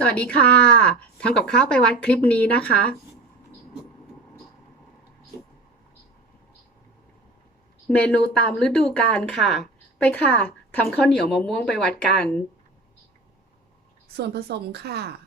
สวัสดีค่ะทำกับข้าวไปวัดคลิปนี้นะคะ เมนูตามฤดูกาลค่ะ ไปค่ะทำข้าวเหนียวมะม่วงไปวัดกัน ส่วนผสมค่ะ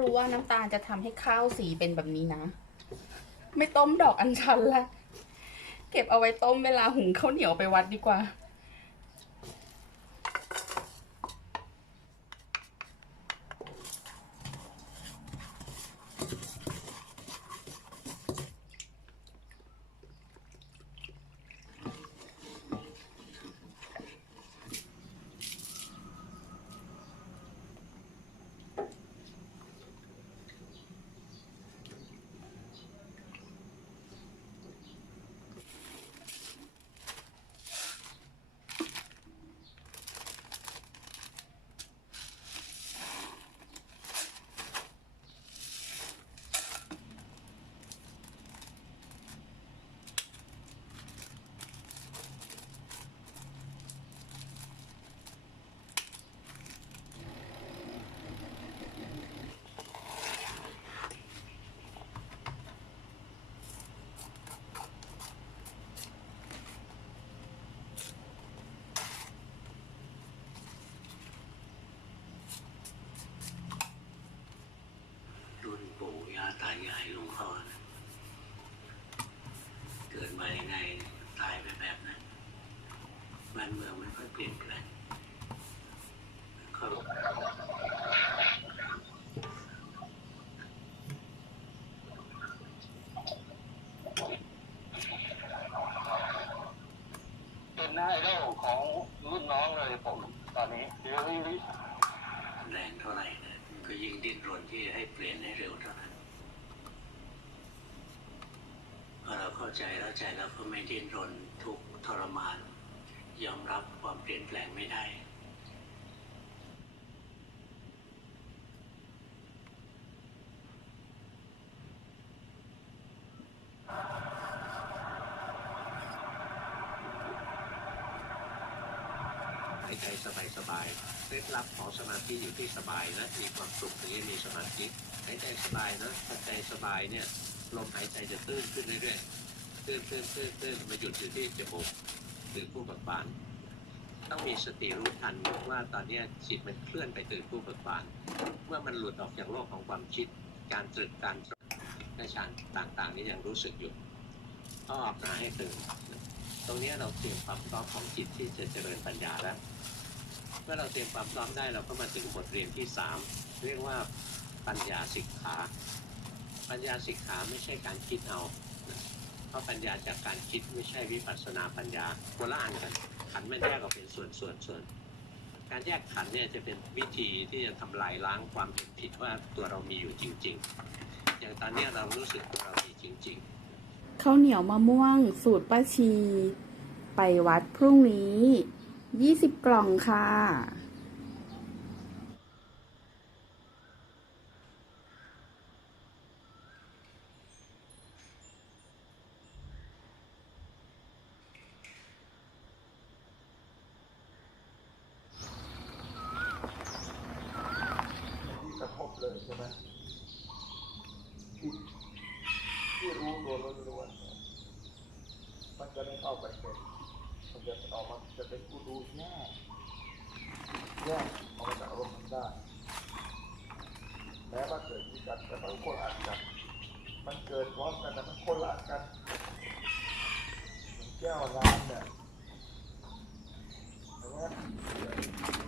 รู้ว่าน้ำตาลจะทำให้ข้าวสีเป็นแบบนี้นะ ไม่ต้มดอกอัญชันละ เก็บเอาไว้ต้มเวลาหุงข้าวเหนียวไปวัดดีกว่า รุ่นปู่ย่าตายายหลวงพ่อนะเกิดมายังไงตายไปแบบนั้นบ้านเมืองมันก็เปลี่ยนแปลงเคารพเป็นไอดอลของรุ่นน้องเลยผมตอนนี้เดี๋ยวนี้แรงเท่าไหร่นะก็ยิ่งดิ้นรนที่ให้เปลี่ยนให้เร็วเท่านั้นพอเราเข้าใจแล้วใจแล้วก็ไม่ดิ้นรนทุกทรมาน ยอมรับความเปลี่ยนแปลงไม่ได้ หายใจสบายๆเคล็ดลับของสมาธิอยู่ที่สบายนะ มีความสุขถึงจะมีสมาธิหายใจสบายนะถ้าใจสบายเนี่ยลมหายใจจะตื้นขึ้นเรื่อยๆตื้นตื้นตื้นตื้นมาหยุดอยู่ที่จมูก หรือผู้เบิกบาน ต้องมีสติรู้ทันว่าตอนนี้จิตมันเคลื่อนไปตื่นผู้เบิกบาน เมื่อมันหลุดออกจากโลกของความคิด การตรึกการตรองในฌานต่างๆ นี้ยังรู้สึกอยู่ต้องออกมาให้ตื่นตรงนี้เราเตรียมความพร้อมของจิตที่จะเจริญปัญญาแล้วเมื่อเราเตรียมความพร้อมได้เราก็มาถึงบทเรียนที่สามเรียกว่าปัญญาสิกขา ปัญญาสิกขาไม่ใช่การคิดเอา ราะปัญญาจากการคิดไม่ใช่วิปัสสนาปัญญาโคนละอันกัน ขันไม่แยกออกเป็นส่วนส่วนส่วน การแยกขันเนี่ยจะเป็นวิธีที่จะทำลายล้างความเห็นผิดว่าตัวเรามีอยู่จริง ๆ อย่างตอนนี้เรารู้สึกตัวเรามีจริงๆข้าวเหนียวมะม่วงสูตรป้าชี ไปวัดพรุ่งนี้ 20 กล่องค่ะ ที่กระทบ เลยใช่ไหมที่ที่รู้ตัวล้วนๆมันจะไม่เข้าไปเป็นมันจะออกมาจะเป็นผู้ดูแยกแยกออกมาจากอารมณ์นั้นได้แม้ว่าเกิดมีกันแต่มันคนละอันกัน มันเกิดพร้อมกันแต่มันคนละกันเหมือนแก้วน้ำเนี่ยเห็นไหม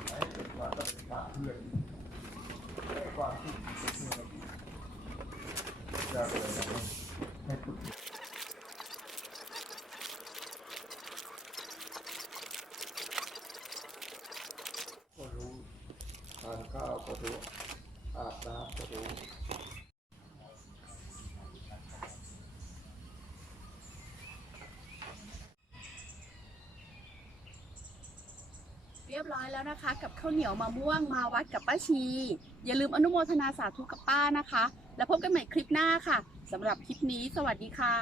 ไอ้เกิดมาก็เป็นขาเพื่อน ให้ความคิดจะเป็นอะไรนะให้พูดก็รู้ทานข้าวก็รู้อาบน้ำก็รู้เรียบร้อยแล้วนะคะ กับข้าวเหนียวมะม่วงมาวัดกับป้าชี อย่าลืมอนุโมทนาสาธุกับป้านะคะ แล้วพบกันใหม่คลิปหน้าค่ะสำหรับคลิปนี้ สวัสดีค่ะ